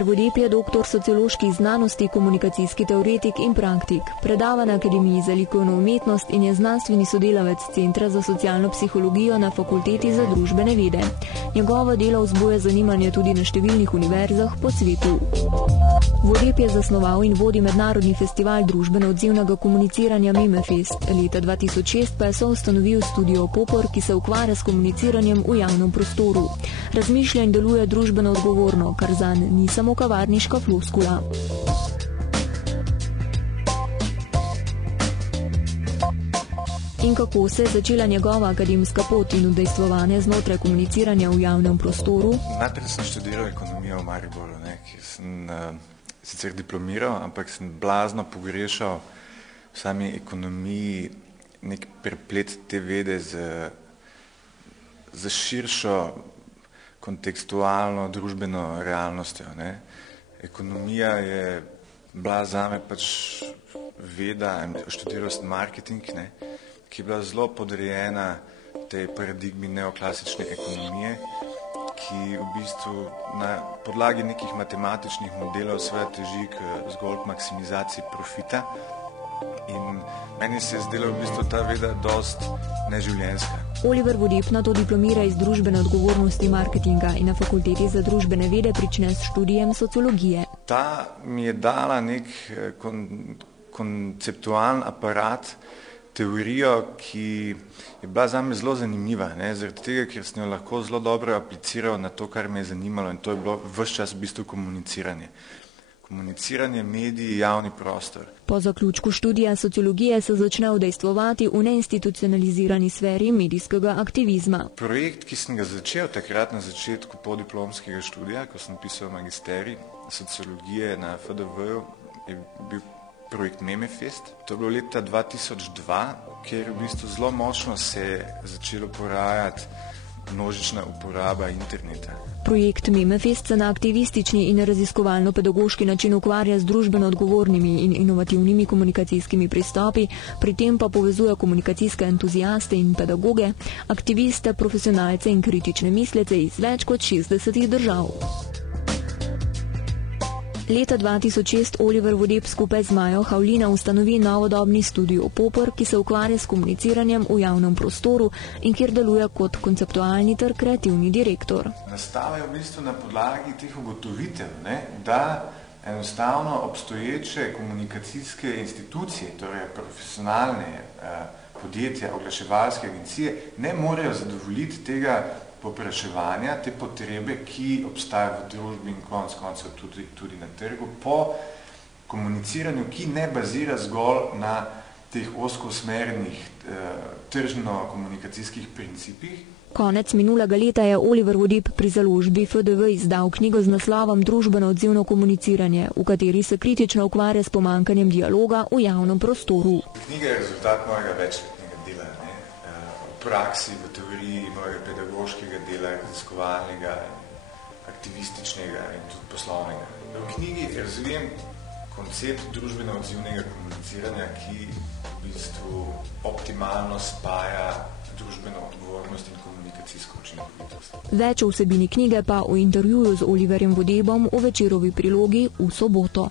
Oliver Vodeb je doktor socioloških znanosti, komunikacijski teoretik in praktik. Predava na Akademiji za likovno umetnost in je znanstveni sodelavec Centra za socialno psihologijo na Fakulteti za družbene vede. Njegovo delo vzbuja zanimanje tudi na številnih univerzah po svetu. Vodeb je zasnoval in vodi mednarodni festival družbeno odzivnega komuniciranja Memefest. Leta 2006 pa je soustanovil studio Popor, ki se ukvarja s komuniciranjem v javnem prostoru. Razmišlja in deluje družbeno odgovorno, kar zanj ni samo kavarniška floskula. In kako se je začela njegova akademska pot in udejstvovanje znotraj komuniciranja v javnem prostoru? Najprej sem študiral ekonomijo v Mariboru, kjer sem sicer diplomiral, ampak sem blazno pogrešal v sami ekonomiji nek preplet te vede z širšo kontekstualno družbeno realnostjo. Ekonomija je bila zame pač veda, študiral sem marketing, ki je bila zelo podrejena tej paradigmi neoklasične ekonomije, ki v bistvu na podlagi nekih matematičnih modelov seveda teži k zgolj maksimizaciji profita. In meni se je zdelo v bistvu ta veda dost neživljenjska. Oliver Vodeb nato diplomira iz družbene odgovornosti marketinga in na Fakulteti za družbene vede prične s študijem sociologije. Ta mi je dala nek konceptualen aparat, teorijo, ki je bila zame zelo zanimiva, zaradi tega, ker sem jo lahko zelo dobro apliciral na to, kar me je zanimalo, in to je bilo ves čas v bistvu komuniciranje. Komuniciranje, mediji, javni prostor. Po zaključku študija sociologije se začne udejstvovati v neinstitucionalizirani sferi medijskega aktivizma. Projekt, ki sem ga začel takrat na začetku podiplomskega študija, ko sem pisal magisterij sociologije na FDV-ju, je bil projekt Memefest. To je bilo leta 2002, kjer v bistvu zelo močno se je začelo porajati množična uporaba interneta. Projekt Memefest se na aktivistični in raziskovalno-pedagoški način ukvarja z družbeno odgovornimi in inovativnimi komunikacijskimi pristopi, pri tem pa povezuje komunikacijske entuziaste in pedagoge, aktiviste, profesionalce in kritične mislece iz več kot 60 držav. Leta 2006 Oliver Vodeb skupaj z Majo Havlina ustanovi novodobni studio Popor, ki se ukvarja s komuniciranjem v javnem prostoru in kjer deluje kot konceptualni ter kreativni direktor. Nastala v bistvu na podlagi teh ugotovitev, da enostavno obstoječe komunikacijske institucije, torej profesionalne podjetja, oglaševalske agencije, ne morejo zadovoljiti tega popraševanja, te potrebe, ki obstajajo v družbi in konec koncev tudi na trgu, po komuniciranju, ki ne bazira zgolj na teh ozkousmerjenih tržno-komunikacijskih principih. Konec minulega leta je Oliver Vodeb pri založbi FDV izdal knjigo z naslovom Družbeno odzivno komuniciranje, v kateri se kritično ukvarja s pomanjkanjem dialoga v javnem prostoru. Knjiga je rezultat mojega večletnega dela, v praksi, v teoriji mojega pedagoškega dela, raziskovalnega, aktivističnega in tudi poslovnega. V knjigi razvijem koncept družbeno odzivnega komuniciranja, ki v bistvu optimalno spaja družbeno odgovornost in komunikacijsko učinkovitost. Več o vsebini knjige pa v intervjuju z Oliverjem Vodebom v Večerovi prilogi v soboto.